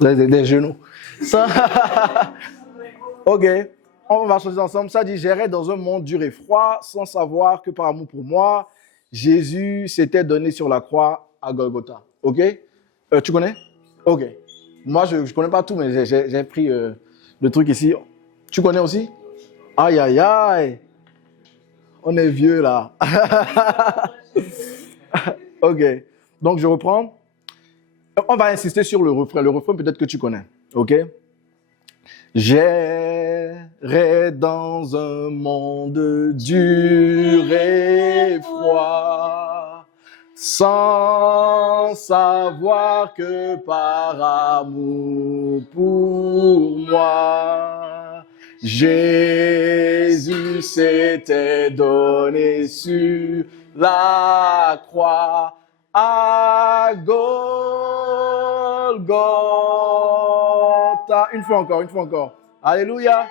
Des genoux. Ça... Ok. On va choisir ensemble. Ça dit, j'errais dans un monde dur et froid, sans savoir que par amour pour moi, Jésus s'était donné sur la croix à Golgotha. Ok? Tu connais? Ok. Moi, je ne connais pas tout, mais j'ai pris le truc ici. Tu connais aussi? Aïe, aïe, aïe. On est vieux là. Ok. Donc, je reprends. On va insister sur le refrain. Le refrain, peut-être que tu connais. Ok? J'errais dans un monde dur et froid, sans savoir que par amour pour moi, Jésus s'était donné sur la croix à Golgotha. Une fois encore. Alléluia.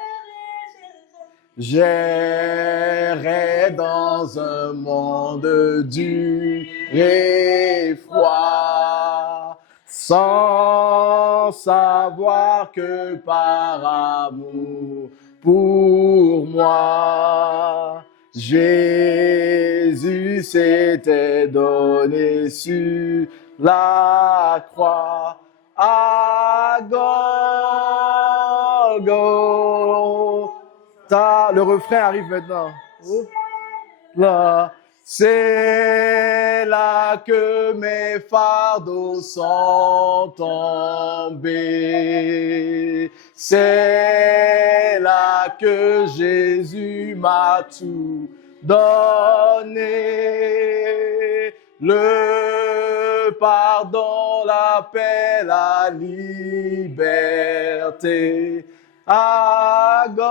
J'errais dans un monde dur et froid, sans savoir que par amour pour moi, Jésus s'était donné sur la croix à Golgotha. Le refrain arrive maintenant. Là, c'est là que mes fardeaux sont tombés. C'est là que Jésus m'a tout donné. Le pardon, la paix, la liberté. À Golgotha,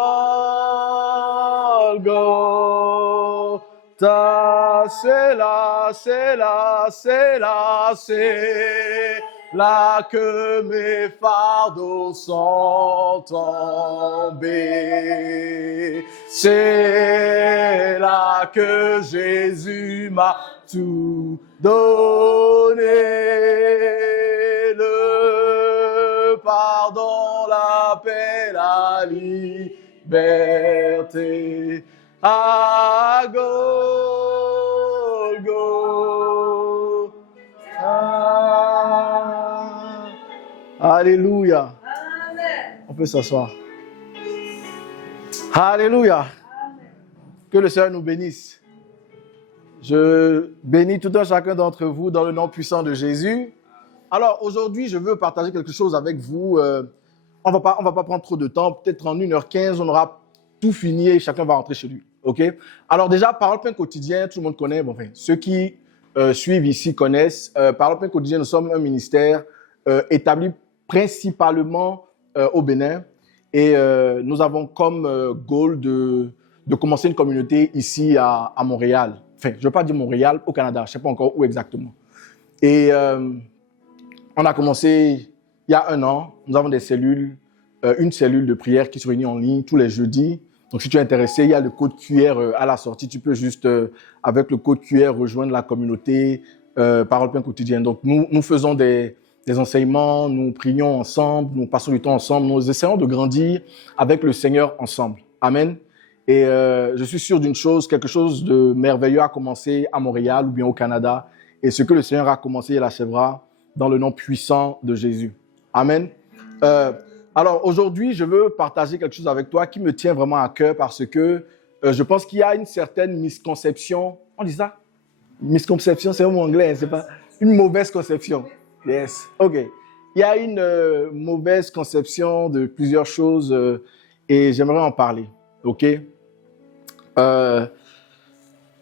c'est là que mes fardeaux sont tombés. C'est là que Jésus m'a tout donné. Le pardon, la paix, la liberté. À Golgotha. Alléluia. Amen. On peut s'asseoir. Alléluia. Que le Seigneur nous bénisse. Je bénis tout un chacun d'entre vous dans le nom puissant de Jésus. Alors aujourd'hui, je veux partager quelque chose avec vous. On va pas prendre trop de temps. Peut-être en 1h15, on aura tout fini et chacun va rentrer chez lui. Ok? Alors déjà, Parole Pain Quotidien, tout le monde connaît. Bon, enfin, ceux qui suivent ici connaissent. Parole Pain Quotidien, nous sommes un ministère établi principalement au Bénin. Et nous avons comme goal de commencer une communauté ici à Montréal. Enfin, je ne veux pas dire Montréal, au Canada. Je ne sais pas encore où exactement. Et on a commencé il y a 1 an. Nous avons des cellules, une cellule de prière qui se réunit en ligne tous les jeudis. Donc, si tu es intéressé, il y a le code QR à la sortie. Tu peux juste, avec le code QR, rejoindre la communauté Parole Pain Quotidien. Donc, nous faisons des enseignements, nous prions ensemble, nous passons du temps ensemble. Nous essayons de grandir avec le Seigneur ensemble. Amen. Et je suis sûr d'une chose, quelque chose de merveilleux a commencé à Montréal ou bien au Canada. Et ce que le Seigneur a commencé, il achèvera dans le nom puissant de Jésus. Amen. Alors aujourd'hui, je veux partager quelque chose avec toi qui me tient vraiment à cœur parce que je pense qu'il y a une certaine misconception. On dit ça? Misconception, c'est un mot anglais, c'est pas une mauvaise conception. Yes. OK. Il y a une mauvaise conception de plusieurs choses et j'aimerais en parler. OK?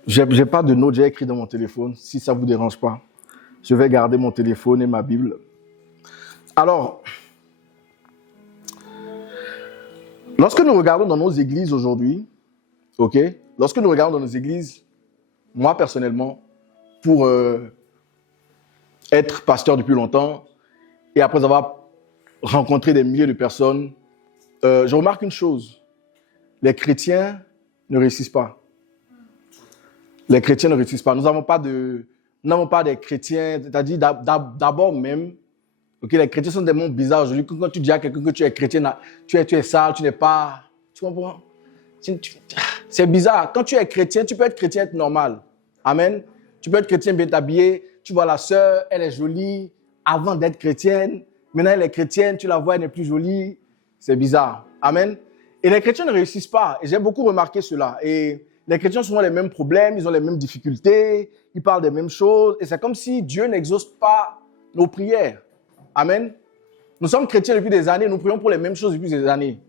J'ai pas de notes, j'ai écrit dans mon téléphone. Si ça vous dérange pas, je vais garder mon téléphone et ma Bible. Alors, lorsque nous regardons dans nos églises aujourd'hui, ok, lorsque nous regardons dans nos églises, moi personnellement, pour être pasteur depuis longtemps et après avoir rencontré des milliers de personnes, je remarque une chose. Les chrétiens ne réussissent pas. Les chrétiens ne réussissent pas. Nous n'avons pas des chrétiens, c'est-à-dire d'abord même, Ok, les chrétiens sont des mondes bizarres aujourd'hui. Quand tu dis à quelqu'un que tu es chrétien, tu es sale, tu n'es pas... Tu comprends? C'est bizarre. Quand tu es chrétien, tu peux être chrétien, être normal. Amen. Tu peux être chrétien bien habillé. Tu vois la sœur, elle est jolie avant d'être chrétienne. Maintenant, elle est chrétienne, tu la vois, elle n'est plus jolie. C'est bizarre. Amen. Et les chrétiens ne réussissent pas. Et j'ai beaucoup remarqué cela. Et les chrétiens ont souvent les mêmes problèmes, ils ont les mêmes difficultés, ils parlent des mêmes choses. Et c'est comme si Dieu n'exauce pas nos prières. Amen. Nous sommes chrétiens depuis des années, nous prions pour les mêmes choses depuis des années.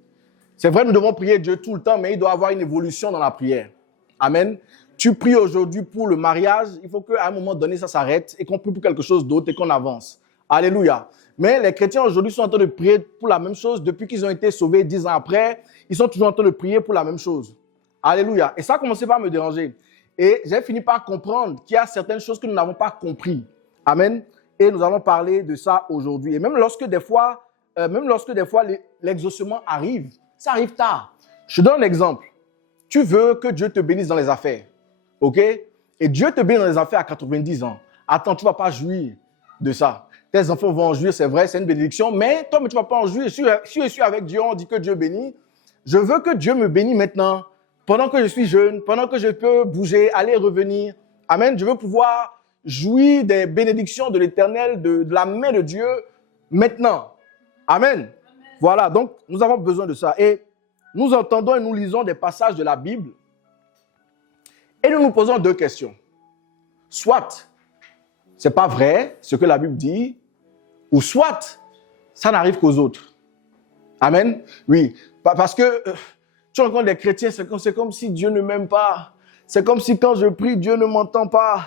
C'est vrai, nous devons prier Dieu tout le temps, mais il doit y avoir une évolution dans la prière. Amen. Tu pries aujourd'hui pour le mariage, il faut qu'à un moment donné, ça s'arrête et qu'on prie pour quelque chose d'autre et qu'on avance. Alléluia. Mais les chrétiens aujourd'hui sont en train de prier pour la même chose depuis qu'ils ont été sauvés 10 ans après. Ils sont toujours en train de prier pour la même chose. Alléluia. Et ça a commencé par me déranger. Et j'ai fini par comprendre qu'il y a certaines choses que nous n'avons pas compris. Amen. Et nous allons parler de ça aujourd'hui. Et même lorsque des fois l'exaucement arrive, ça arrive tard. Je te donne un exemple. Tu veux que Dieu te bénisse dans les affaires. OK? Et Dieu te bénit dans les affaires à 90 ans. Attends, tu ne vas pas jouir de ça. Tes enfants vont en jouir, c'est vrai, c'est une bénédiction. Mais toi, tu ne vas pas en jouir. Si je suis avec Dieu, on dit que Dieu bénit. Je veux que Dieu me bénisse maintenant, pendant que je suis jeune, pendant que je peux bouger, aller et revenir. Amen. Je veux pouvoir jouir des bénédictions de l'Éternel, de la main de Dieu, maintenant. Amen. Amen. Voilà, donc nous avons besoin de ça. Et nous entendons et nous lisons des passages de la Bible et nous nous posons deux questions. Soit, ce n'est pas vrai ce que la Bible dit, ou soit, ça n'arrive qu'aux autres. Amen. Oui, parce que tu rencontres des chrétiens, c'est comme si Dieu ne m'aime pas. C'est comme si quand je prie, Dieu ne m'entend pas.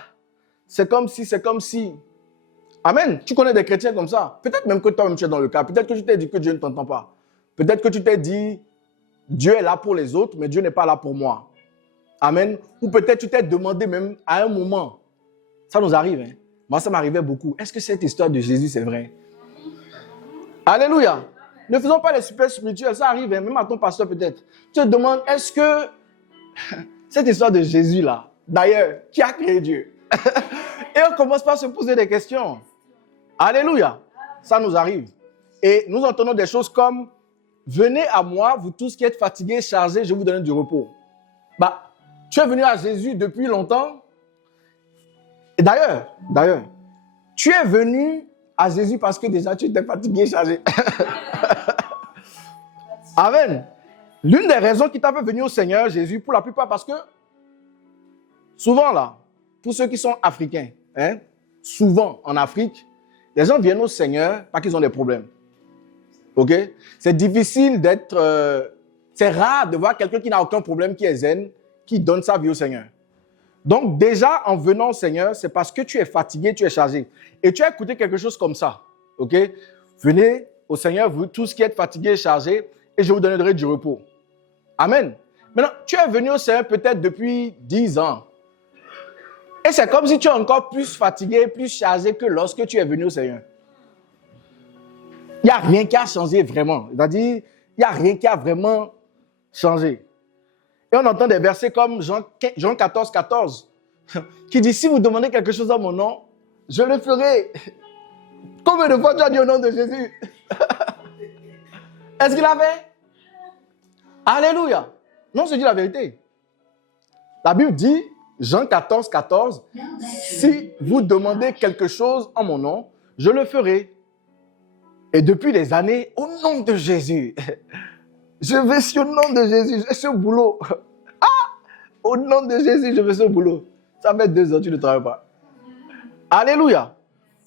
C'est comme si. Amen. Tu connais des chrétiens comme ça. Peut-être même que toi-même tu es dans le cas. Peut-être que tu t'es dit que Dieu ne t'entend pas. Peut-être que tu t'es dit, Dieu est là pour les autres, mais Dieu n'est pas là pour moi. Amen. Ou peut-être tu t'es demandé même à un moment. Ça nous arrive. Hein? Moi, ça m'arrivait beaucoup. Est-ce que cette histoire de Jésus, c'est vrai? Alléluia. Ne faisons pas les super spirituels. Ça arrive, hein? Même à ton pasteur peut-être. Tu te demandes, est-ce que cette histoire de Jésus-là, d'ailleurs, qui a créé Dieu? Et on commence par se poser des questions. Alléluia. Ça nous arrive. Et nous entendons des choses comme, venez à moi, vous tous qui êtes fatigués, chargés, je vais vous donner du repos. Bah, tu es venu à Jésus depuis longtemps. Et d'ailleurs, tu es venu à Jésus parce que déjà tu étais fatigué, chargé. Amen. L'une des raisons qui t'a fait venir au Seigneur, Jésus, pour la plupart, parce que souvent là, pour ceux qui sont africains, hein, souvent en Afrique, les gens viennent au Seigneur parce qu'ils ont des problèmes. Ok? C'est difficile c'est rare de voir quelqu'un qui n'a aucun problème, qui est zen, qui donne sa vie au Seigneur. Donc déjà, en venant au Seigneur, c'est parce que tu es fatigué, tu es chargé. Et tu as écouté quelque chose comme ça. Ok? Venez au Seigneur, vous tous qui êtes fatigués et chargés, et je vous donnerai du repos. Amen. Maintenant, tu es venu au Seigneur peut-être depuis 10 ans. Et c'est comme si tu es encore plus fatigué, plus chargé que lorsque tu es venu au Seigneur. Il n'y a rien qui a changé vraiment. C'est-à-dire, il n'y a rien qui a vraiment changé. Et on entend des versets comme Jean 14, 14, qui dit, si vous demandez quelque chose en mon nom, je le ferai. Combien de fois tu as dit au nom de Jésus? Est-ce qu'il a fait? Alléluia. Non, c'est dit la vérité. La Bible dit, Jean 14, 14, si vous demandez quelque chose en mon nom, je le ferai. Et depuis des années, au nom de Jésus, je vais sur le nom de Jésus, je vais sur le boulot. Ah! Au nom de Jésus, je vais sur le boulot. Ça fait 2 ans, tu ne travailles pas. Alléluia.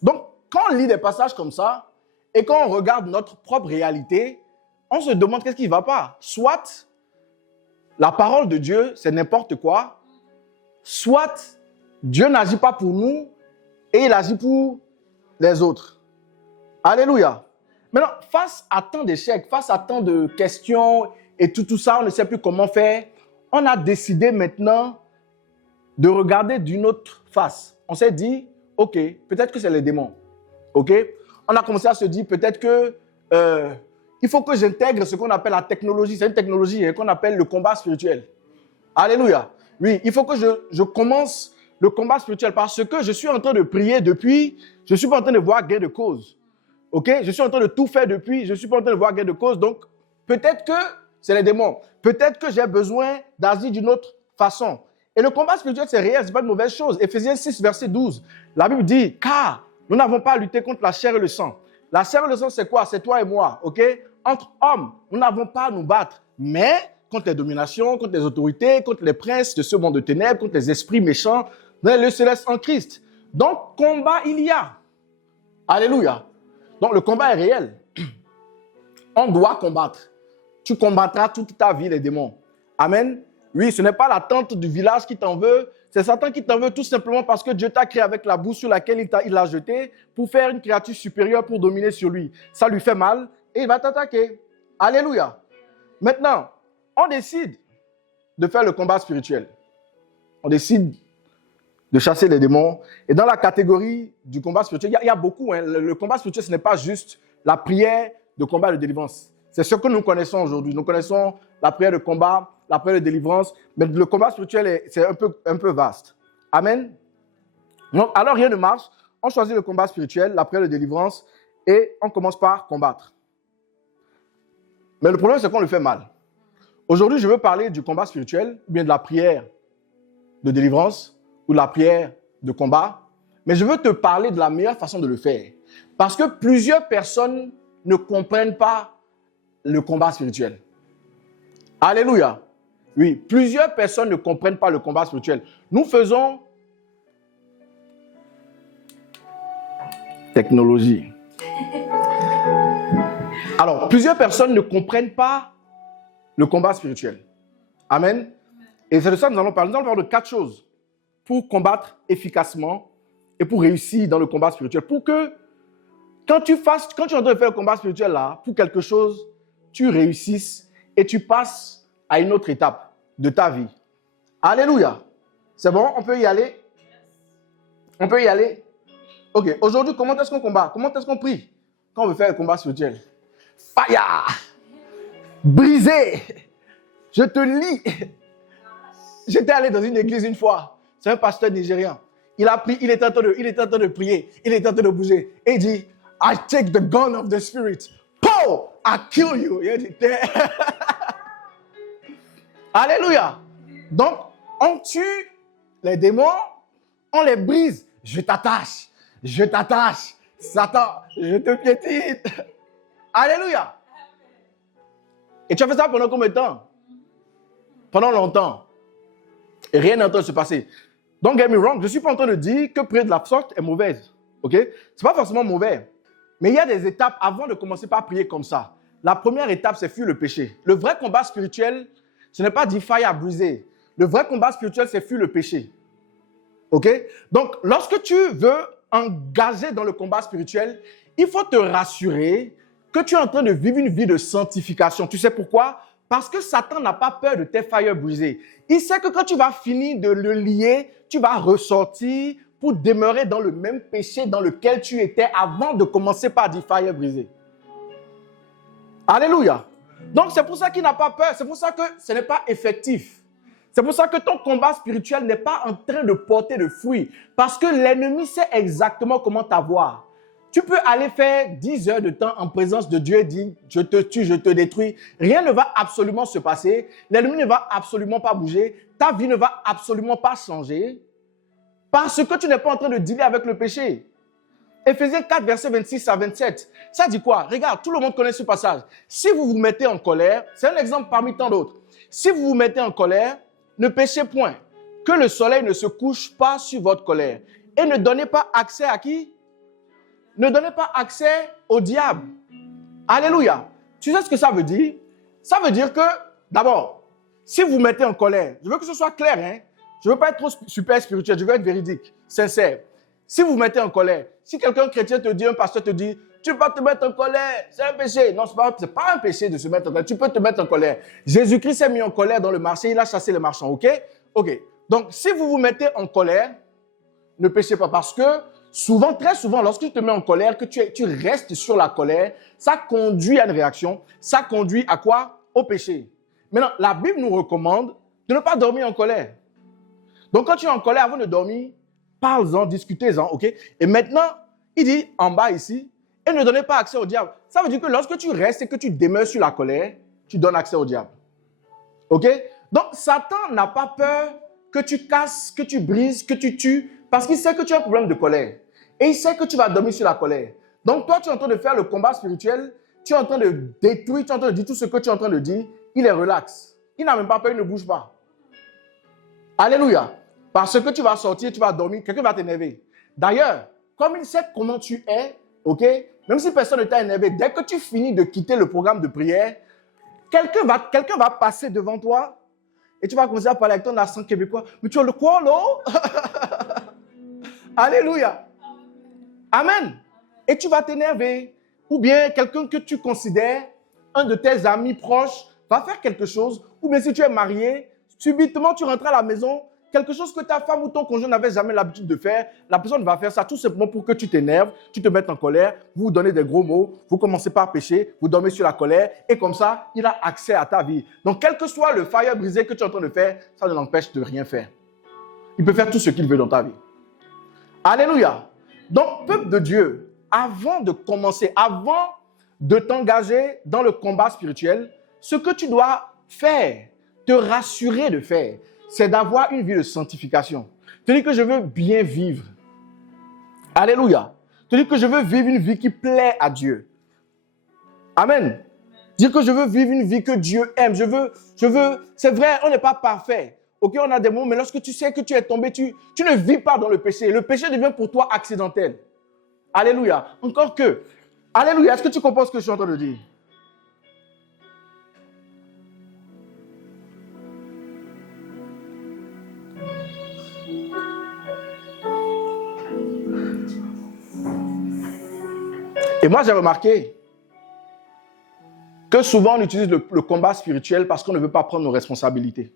Donc, quand on lit des passages comme ça, et quand on regarde notre propre réalité, on se demande qu'est-ce qui ne va pas. Soit, la parole de Dieu, c'est n'importe quoi. Soit, Dieu n'agit pas pour nous, et il agit pour les autres. Alléluia. Maintenant, face à tant d'échecs, face à tant de questions et tout ça, on ne sait plus comment faire. On a décidé maintenant de regarder d'une autre face. On s'est dit, ok, peut-être que c'est les démons. Ok? On a commencé à se dire peut-être que il faut que j'intègre ce qu'on appelle la technologie. C'est une technologie qu'on appelle le combat spirituel. Alléluia. Oui, il faut que je commence le combat spirituel parce que je suis en train de prier depuis, je ne suis pas en train de voir gain de cause. Ok? Je suis en train de tout faire depuis. Je ne suis pas en train de voir gain de cause. Donc, peut-être que c'est les démons. Peut-être que j'ai besoin d'agir d'une autre façon. Et le combat spirituel, c'est réel, ce n'est pas une mauvaise chose. Éphésiens 6, verset 12. La Bible dit, car nous n'avons pas à lutter contre la chair et le sang. La chair et le sang, c'est quoi? C'est toi et moi, ok? Entre hommes, nous n'avons pas à nous battre. Mais contre les dominations, contre les autorités, contre les princes de ce monde de ténèbres, contre les esprits méchants, dans le céleste en Christ. Donc, combat, il y a. Alléluia. Donc, le combat est réel. On doit combattre. Tu combattras toute ta vie les démons. Amen. Oui, ce n'est pas la tante du village qui t'en veut. C'est Satan qui t'en veut tout simplement parce que Dieu t'a créé avec la boue sur laquelle il l'a jeté pour faire une créature supérieure pour dominer sur lui. Ça lui fait mal et il va t'attaquer. Alléluia. Maintenant, on décide de faire le combat spirituel. On décide de chasser les démons. Et dans la catégorie du combat spirituel, il y a beaucoup. Hein. Le combat spirituel, ce n'est pas juste la prière de combat et de délivrance. C'est ce que nous connaissons aujourd'hui. Nous connaissons la prière de combat, la prière de délivrance, mais le combat spirituel, c'est un peu vaste. Amen. Donc, alors rien ne marche. On choisit le combat spirituel, la prière de délivrance, et on commence par combattre. Mais le problème, c'est qu'on le fait mal. Aujourd'hui, je veux parler du combat spirituel, ou bien de la prière de délivrance, ou de la prière de combat, mais je veux te parler de la meilleure façon de le faire. Parce que plusieurs personnes ne comprennent pas le combat spirituel. Alléluia. Oui, plusieurs personnes ne comprennent pas le combat spirituel. Nous faisons technologie. Alors, plusieurs personnes ne comprennent pas le combat spirituel. Amen. Et c'est de ça que nous allons parler. Nous allons parler de 4 choses pour combattre efficacement et pour réussir dans le combat spirituel. Pour que, quand tu es en train de faire le combat spirituel là, pour quelque chose, tu réussisses et tu passes à une autre étape de ta vie. Alléluia. C'est bon? On peut y aller? On peut y aller? Ok. Aujourd'hui, comment est-ce qu'on combat? Comment est-ce qu'on prie quand on veut faire le combat spirituel? Fire! Brisé! Je te lis. J'étais allé dans une église une fois. C'est un pasteur nigérian. Il a pris, il était en train de prier. Il était en train de bouger. Et il dit, I take the gun of the spirit. Pow! I kill you. Il dit, alléluia. Donc, on tue les démons, on les brise. Je t'attache. Satan, je te piétine. Alléluia. Et tu as fait ça pendant combien de temps? Pendant longtemps. Et rien n'est en train de se passer. Don't get me wrong, je ne suis pas en train de dire que prier de la sorte est mauvaise. Ok? Ce n'est pas forcément mauvais. Mais il y a des étapes avant de commencer par prier comme ça. La première étape, c'est fuir le péché. Le vrai combat spirituel, ce n'est pas du fire à briser. Le vrai combat spirituel, c'est fuir le péché. Ok? Donc, lorsque tu veux engager dans le combat spirituel, il faut te rassurer que tu es en train de vivre une vie de sanctification. Tu sais pourquoi? Parce que Satan n'a pas peur de tes failles brisées. Il sait que quand tu vas finir de le lier, tu vas ressortir pour demeurer dans le même péché dans lequel tu étais avant de commencer par des failles brisées. Alléluia. Donc c'est pour ça qu'il n'a pas peur. C'est pour ça que ce n'est pas effectif. C'est pour ça que ton combat spirituel n'est pas en train de porter de fruits. Parce que l'ennemi sait exactement comment t'avoir. Tu peux aller faire 10 heures de temps en présence de Dieu et dire « je te tue, je te détruis ». Rien ne va absolument se passer. L'ennemi ne va absolument pas bouger. Ta vie ne va absolument pas changer. Parce que tu n'es pas en train de dealer avec le péché. Éphésiens 4, versets 26 à 27. Ça dit quoi? Regarde, tout le monde connaît ce passage. Si vous vous mettez en colère, c'est un exemple parmi tant d'autres. Si vous vous mettez en colère, ne péchez point. Que le soleil ne se couche pas sur votre colère. Et ne donnez pas accès à qui? Ne donnez pas accès au diable. Alléluia. Tu sais ce que ça veut dire? Ça veut dire que, d'abord, si vous vous mettez en colère, je veux que ce soit clair, hein? Je ne veux pas être trop super spirituel, je veux être véridique, sincère. Si vous vous mettez en colère, si quelqu'un chrétien te dit, un pasteur te dit, tu peux pas te mettre en colère, c'est un péché. Non, ce n'est pas un péché de se mettre en colère, tu peux te mettre en colère. Jésus-Christ s'est mis en colère dans le marché, il a chassé les marchands, ok? Ok. Donc, si vous vous mettez en colère, ne péchez pas parce que souvent, très souvent, lorsque tu te mets en colère, que tu restes sur la colère, ça conduit à une réaction. Ça conduit à quoi? Au péché. Maintenant, la Bible nous recommande de ne pas dormir en colère. Donc, quand tu es en colère, avant de dormir, parle-en, discutez-en, ok? Et maintenant, il dit en bas ici, et ne donnez pas accès au diable. Ça veut dire que lorsque tu restes et que tu demeures sur la colère, tu donnes accès au diable. OK? Donc, Satan n'a pas peur que tu casses, que tu brises, que tu tues, parce qu'il sait que tu as un problème de colère. Et il sait que tu vas dormir sur la colère. Donc, toi, tu es en train de faire le combat spirituel, tu es en train de détruire, tu es en train de dire tout ce que tu es en train de dire, il est relax. Il n'a même pas peur, il ne bouge pas. Alléluia. Parce que tu vas sortir, tu vas dormir, quelqu'un va t'énerver. D'ailleurs, comme il sait comment tu es, OK, même si personne ne t'a énervé, dès que tu finis de quitter le programme de prière, quelqu'un va passer devant toi et tu vas commencer à parler avec ton accent québécois. Mais tu as le quoi, là? Alléluia. Amen. Et tu vas t'énerver. Ou bien quelqu'un que tu considères, un de tes amis proches, va faire quelque chose. Ou bien si tu es marié, subitement tu rentres à la maison, quelque chose que ta femme ou ton conjoint n'avait jamais l'habitude de faire, la personne va faire ça tout simplement pour que tu t'énerves, tu te mettes en colère, vous vous donnez des gros mots, vous commencez par pécher, vous dormez sur la colère et comme ça, il a accès à ta vie. Donc, quel que soit le fire brisé que tu es en train de faire, ça ne l'empêche de rien faire. Il peut faire tout ce qu'il veut dans ta vie. Alléluia. Donc, peuple de Dieu, avant de commencer, avant de t'engager dans le combat spirituel, ce que tu dois faire, te rassurer de faire, c'est d'avoir une vie de sanctification. Te dire que je veux bien vivre. Alléluia. Te dire que je veux vivre une vie qui plaît à Dieu. Amen. Dire que je veux vivre une vie que Dieu aime. Je veux, c'est vrai, on n'est pas parfait. Ok, on a des moments, mais lorsque tu sais que tu es tombé, tu ne vis pas dans le péché. Le péché devient pour toi accidentel. Alléluia. Encore que, alléluia, est-ce que tu comprends ce que je suis en train de dire? Et moi, j'ai remarqué que souvent, on utilise le combat spirituel parce qu'on ne veut pas prendre nos responsabilités.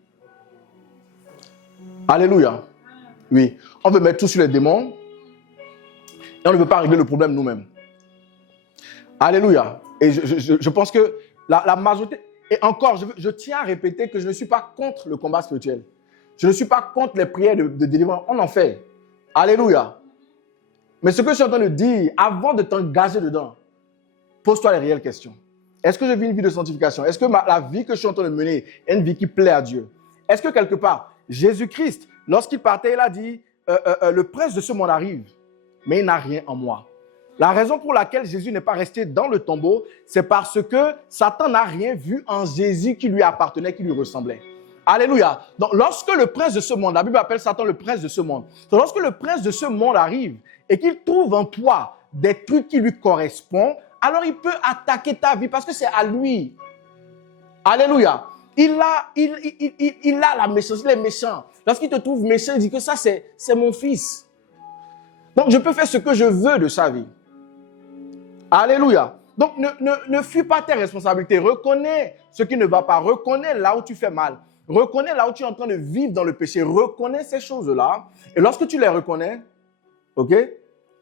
Alléluia. Oui. On veut mettre tout sur les démons et on ne veut pas régler le problème nous-mêmes. Alléluia. Et je pense que la majorité... Et encore, je tiens à répéter que je ne suis pas contre le combat spirituel. Je ne suis pas contre les prières de délivrance. On en fait. Alléluia. Mais ce que je suis en train de dire, avant de t'engager dedans, pose-toi les réelles questions. Est-ce que je vis une vie de sanctification? Est-ce que la vie que je suis en train de mener est une vie qui plaît à Dieu? Est-ce que quelque part, Jésus-Christ, lorsqu'il partait, il a dit, le prince de ce monde arrive, mais il n'a rien en moi. La raison pour laquelle Jésus n'est pas resté dans le tombeau, c'est parce que Satan n'a rien vu en Jésus qui lui appartenait, qui lui ressemblait. Alléluia. Donc, lorsque le prince de ce monde, la Bible appelle Satan le prince de ce monde. Donc, lorsque le prince de ce monde arrive et qu'il trouve en toi des trucs qui lui correspondent, alors il peut attaquer ta vie parce que c'est à lui. Alléluia. Il a la méchanceté, il est méchant. Lorsqu'il te trouve méchant, il dit que ça, c'est mon fils. Donc, je peux faire ce que je veux de sa vie. Alléluia. Donc, ne fuis pas tes responsabilités. Reconnais ce qui ne va pas. Reconnais là où tu fais mal. Reconnais là où tu es en train de vivre dans le péché. Reconnais ces choses-là. Et lorsque tu les reconnais, ok,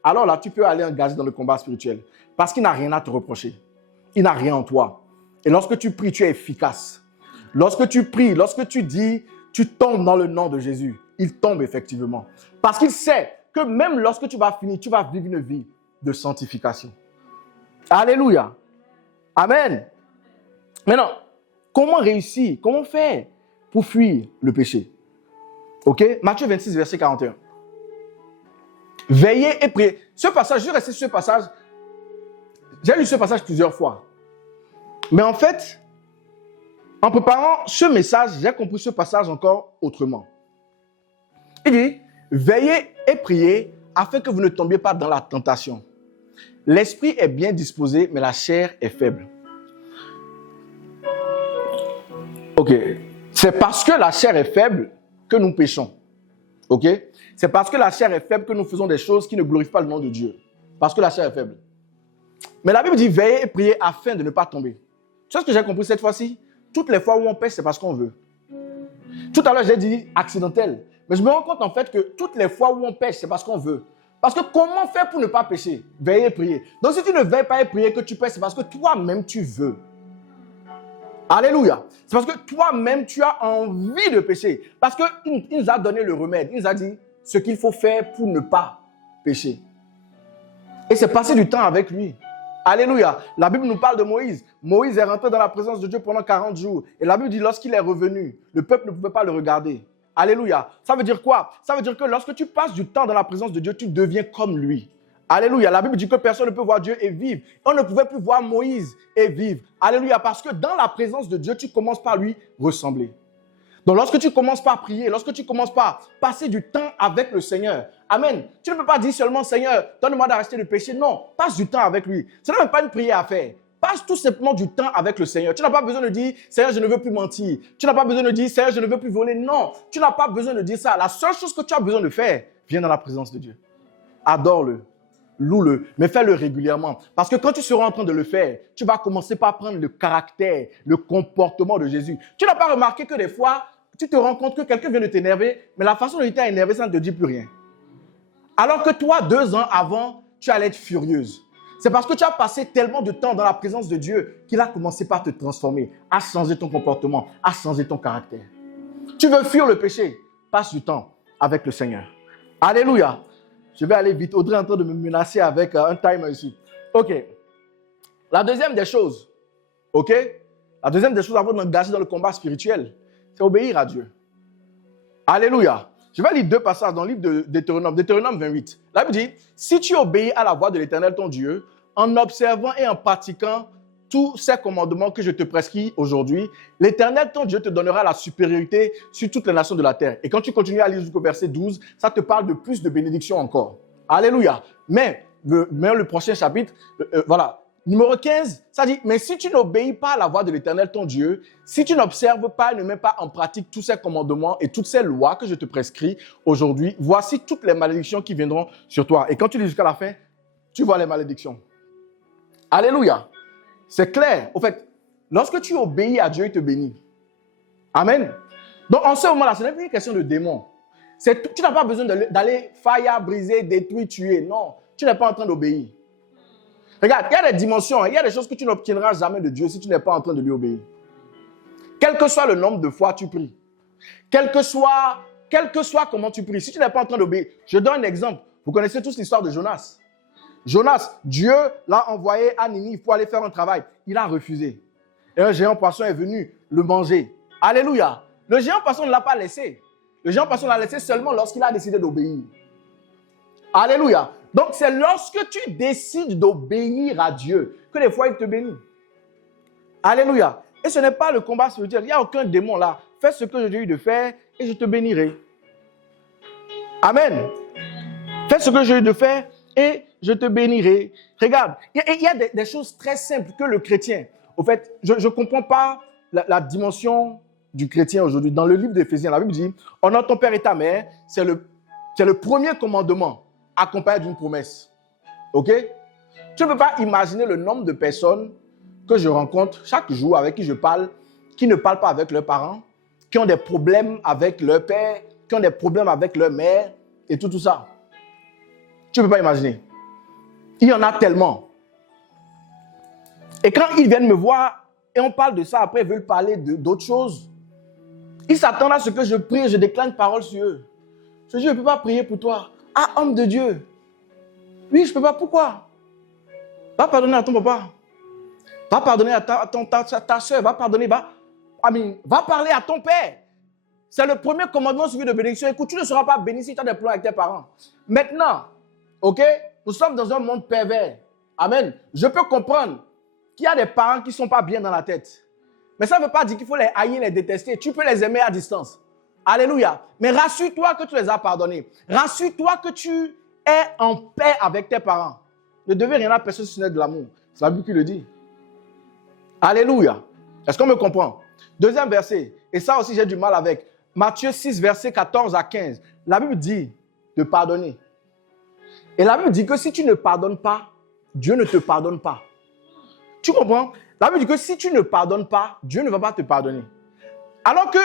alors là, tu peux aller engager dans le combat spirituel. Parce qu'il n'a rien à te reprocher. Il n'a rien en toi. Et lorsque tu pries, tu es efficace. Lorsque tu pries, lorsque tu dis, tu tombes dans le nom de Jésus. Il tombe effectivement. Parce qu'il sait que même lorsque tu vas finir, tu vas vivre une vie de sanctification. Alléluia. Amen. Maintenant, comment réussir? Comment faire pour fuir le péché? Ok? Matthieu 26, verset 41. Veillez et priez. Ce passage, je vais rester sur ce passage. J'ai lu ce passage plusieurs fois. Mais en fait, en préparant ce message, j'ai compris ce passage encore autrement. Il dit, veillez et priez afin que vous ne tombiez pas dans la tentation. L'esprit est bien disposé, mais la chair est faible. Ok. C'est parce que la chair est faible que nous péchons. Ok. C'est parce que la chair est faible que nous faisons des choses qui ne glorifient pas le nom de Dieu. Parce que la chair est faible. Mais la Bible dit veillez et priez afin de ne pas tomber. Tu sais ce que j'ai compris cette fois-ci? Toutes les fois où on pêche, c'est parce qu'on veut. Tout à l'heure, j'ai dit accidentel. Mais je me rends compte en fait que toutes les fois où on pêche, c'est parce qu'on veut. Parce que comment faire pour ne pas pécher? Veiller et prier. Donc si tu ne veilles pas et prier que tu pêches, c'est parce que toi-même tu veux. Alléluia. C'est parce que toi-même tu as envie de pécher. Parce qu'il nous a donné le remède. Il nous a dit ce qu'il faut faire pour ne pas pécher. Et c'est passer du temps avec lui. Alléluia. La Bible nous parle de Moïse. Moïse est rentré dans la présence de Dieu pendant 40 jours. Et la Bible dit, lorsqu'il est revenu, le peuple ne pouvait pas le regarder. Alléluia. Ça veut dire quoi? Ça veut dire que lorsque tu passes du temps dans la présence de Dieu, tu deviens comme lui. Alléluia. La Bible dit que personne ne peut voir Dieu et vivre. On ne pouvait plus voir Moïse et vivre. Alléluia. Parce que dans la présence de Dieu, tu commences par lui ressembler. Donc, lorsque tu commences par prier, lorsque tu commences par passer du temps avec le Seigneur, Amen. Tu ne peux pas dire seulement, Seigneur, donne-moi d'arrêter le péché. Non, passe du temps avec lui. Ce n'est même pas une prière à faire. Passe tout simplement du temps avec le Seigneur. Tu n'as pas besoin de dire, Seigneur, je ne veux plus mentir. Tu n'as pas besoin de dire, Seigneur, je ne veux plus voler. Non, tu n'as pas besoin de dire ça. La seule chose que tu as besoin de faire, viens dans la présence de Dieu. Adore-le. Loue-le, mais fais-le régulièrement. Parce que quand tu seras en train de le faire, tu vas commencer par prendre le caractère, le comportement de Jésus. Tu n'as pas remarqué que des fois, tu te rends compte que quelqu'un vient de t'énerver, mais la façon dont il t'a énervé, ça ne te dit plus rien. Alors que toi, 2 ans avant, tu allais être furieuse. C'est parce que tu as passé tellement de temps dans la présence de Dieu qu'il a commencé par te transformer, à changer ton comportement, à changer ton caractère. Tu veux fuir le péché, passe du temps avec le Seigneur. Alléluia. Je vais aller vite. Audrey est en train de me menacer avec un timer ici. OK. La deuxième des choses, OK? La deuxième des choses avant d'engager dans le combat spirituel, c'est obéir à Dieu. Alléluia. Je vais lire 2 passages dans le livre de Deutéronome. Deutéronome 28. La Bible dit, si tu obéis à la voix de l'Éternel ton Dieu, en observant et en pratiquant tous ces commandements que je te prescris aujourd'hui, l'Éternel ton Dieu te donnera la supériorité sur toutes les nations de la terre. Et quand tu continues à lire jusqu'au verset 12, ça te parle de plus de bénédictions encore. Alléluia. Mais le prochain chapitre, voilà. Numéro 15, ça dit, mais si tu n'obéis pas à la voix de l'Éternel ton Dieu, si tu n'observes pas et ne mets pas en pratique tous ces commandements et toutes ces lois que je te prescris aujourd'hui, voici toutes les malédictions qui viendront sur toi. Et quand tu lis jusqu'à la fin, tu vois les malédictions. Alléluia. C'est clair. Au fait, lorsque tu obéis à Dieu, il te bénit. Amen. Donc, en ce moment-là, ce n'est plus une question de démon. Tu n'as pas besoin d'aller faillir, briser, détruire, tuer. Non, tu n'es pas en train d'obéir. Regarde, il y a des dimensions, il y a des choses que tu n'obtiendras jamais de Dieu si tu n'es pas en train de lui obéir. Quel que soit le nombre de fois tu pries, quel que soit comment tu pries, si tu n'es pas en train d'obéir. Je donne un exemple. Vous connaissez tous l'histoire de Jonas. Jonas, Dieu l'a envoyé à Ninive pour aller faire un travail. Il a refusé. Et un géant poisson est venu le manger. Alléluia. Le géant poisson ne l'a pas laissé. Le géant poisson l'a laissé seulement lorsqu'il a décidé d'obéir. Alléluia. Donc, c'est lorsque tu décides d'obéir à Dieu que des fois, il te bénit. Alléluia. Et ce n'est pas le combat spirituel. Il n'y a aucun démon là. Fais ce que j'ai eu de faire et je te bénirai. Amen. Fais ce que j'ai eu de faire et je te bénirai. Regarde, il y a des choses très simples que le chrétien. Au fait, je ne comprends pas la dimension du chrétien aujourd'hui. Dans le livre d'Éphésiens, la Bible dit, honore ton père et ta mère, c'est le premier commandement accompagné d'une promesse. OK? Tu ne peux pas imaginer le nombre de personnes que je rencontre chaque jour avec qui je parle, qui ne parlent pas avec leurs parents, qui ont des problèmes avec leur père, qui ont des problèmes avec leur mère et tout ça. Tu ne peux pas imaginer. Il y en a tellement. Et quand ils viennent me voir et on parle de ça, après ils veulent parler d'autres choses, ils s'attendent à ce que je prie et je déclare une parole sur eux. Je dis, je ne peux pas prier pour toi. Ah, homme de Dieu. Oui, je ne peux pas. Pourquoi? Va pardonner à ton papa. Va pardonner à ta soeur. Va pardonner. Va parler à ton père. C'est le premier commandement suivi de bénédiction. Écoute, tu ne seras pas béni si tu as des problèmes avec tes parents. Maintenant, OK? Nous sommes dans un monde pervers. Amen. Je peux comprendre qu'il y a des parents qui ne sont pas bien dans la tête. Mais ça ne veut pas dire qu'il faut les haïr, les détester. Tu peux les aimer à distance. Alléluia. Mais rassure-toi que tu les as pardonnés. Rassure-toi que tu es en paix avec tes parents. Ne devez rien à personne si ce n'est de l'amour. C'est la Bible qui le dit. Alléluia. Est-ce qu'on me comprend? Deuxième verset. Et ça aussi, j'ai du mal avec. Matthieu 6, verset 14 à 15. La Bible dit de pardonner. Et la Bible dit que si tu ne pardonnes pas, Dieu ne te pardonne pas. Tu comprends? La Bible dit que si tu ne pardonnes pas, Dieu ne va pas te pardonner. Alors que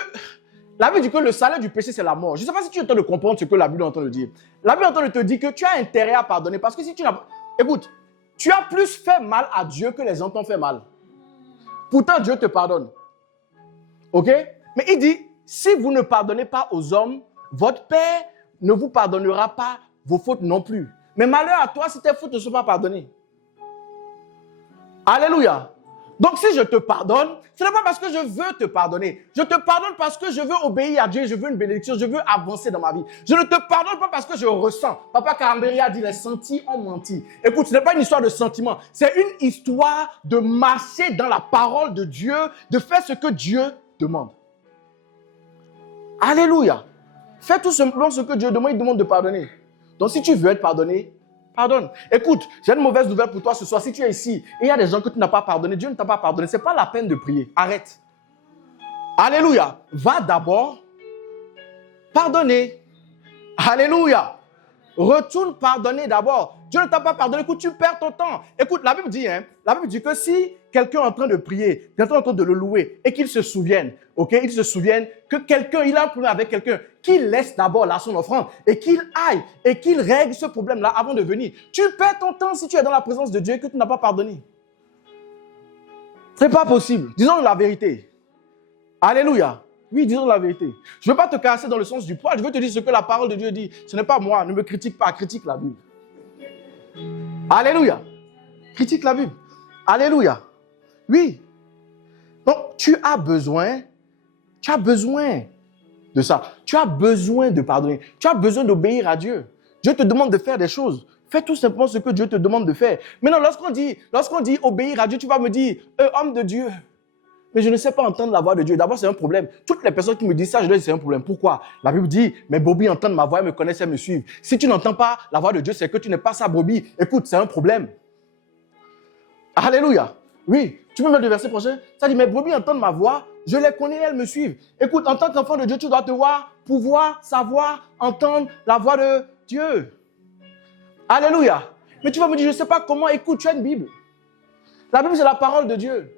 la Bible dit que le salaire du péché, c'est la mort. Je ne sais pas si tu es en train de comprendre ce que la Bible est en train de dire. La Bible est en train de te dire que tu as intérêt à pardonner. Parce que si tu n'as... Écoute, tu as plus fait mal à Dieu que les gens t'ont fait mal. Pourtant, Dieu te pardonne. OK? Mais il dit, si vous ne pardonnez pas aux hommes, votre Père ne vous pardonnera pas vos fautes non plus. Mais malheur à toi si tes fautes ne sont pas pardonnées. Alléluia. Donc si je te pardonne, ce n'est pas parce que je veux te pardonner. Je te pardonne parce que je veux obéir à Dieu, je veux une bénédiction, je veux avancer dans ma vie. Je ne te pardonne pas parce que je ressens. Papa Karambéry a dit, les sentis ont menti. Écoute, ce n'est pas une histoire de sentiment. C'est une histoire de marcher dans la parole de Dieu, de faire ce que Dieu demande. Alléluia. Fais tout simplement ce que Dieu demande, il demande de pardonner. Donc si tu veux être pardonné, pardonne. Écoute, j'ai une mauvaise nouvelle pour toi ce soir. Si tu es ici et il y a des gens que tu n'as pas pardonné, Dieu ne t'a pas pardonné, ce n'est pas la peine de prier. Arrête. Alléluia. Va d'abord pardonner. Alléluia. Retourne pardonner d'abord. Dieu ne t'a pas pardonné. Écoute, tu perds ton temps. Écoute, la Bible dit que si quelqu'un est en train de prier, quelqu'un est en train de le louer et qu'il se souvienne, il se souvienne que quelqu'un, il a un problème avec quelqu'un, qu'il laisse d'abord là son offrande et qu'il aille et qu'il règle ce problème-là avant de venir. Tu perds ton temps si tu es dans la présence de Dieu et que tu n'as pas pardonné. Ce n'est pas possible. Disons la vérité. Alléluia. Oui, disons la vérité. Je ne veux pas te casser dans le sens du poil. Je veux te dire ce que la parole de Dieu dit. Ce n'est pas moi. Ne me critique pas. Critique la Bible. Alléluia. Critique la Bible. Alléluia. Oui. Donc, tu as besoin de ça. Tu as besoin de pardonner. Tu as besoin d'obéir à Dieu. Dieu te demande de faire des choses. Fais tout simplement ce que Dieu te demande de faire. Maintenant, lorsqu'on dit obéir à Dieu, tu vas me dire, homme de Dieu, mais je ne sais pas entendre la voix de Dieu. D'abord, c'est un problème. Toutes les personnes qui me disent ça, je leur dis c'est un problème. Pourquoi? La Bible dit, mais Bobby entend ma voix, elle me connaît, elle me suit. Si tu n'entends pas la voix de Dieu, c'est que tu n'es pas sa Bobby. Écoute, c'est un problème. Alléluia. Oui, tu peux mettre le verset prochain. Ça dit, mais Bobby entend ma voix, je les connais, elles me suivent. Écoute, en tant qu'enfant de Dieu, tu dois te voir, pouvoir, savoir, entendre la voix de Dieu. Alléluia. Mais tu vas me dire, je ne sais pas comment. Écoute, tu as une Bible. La Bible, c'est la parole de Dieu.